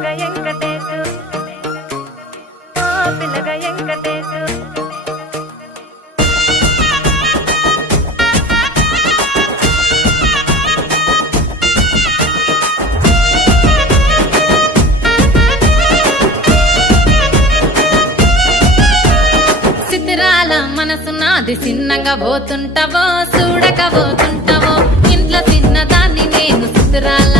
పిల్లగా వెంకటేశు ఓ పిల్లగా వెంకటేశు సిద్ధిరాల మనసు నాది చిన్నగా పోతుంటావో చూడక పోతుంటావో ఇంట్లో చిన్నదాన్ని నేను సిద్ధిరాల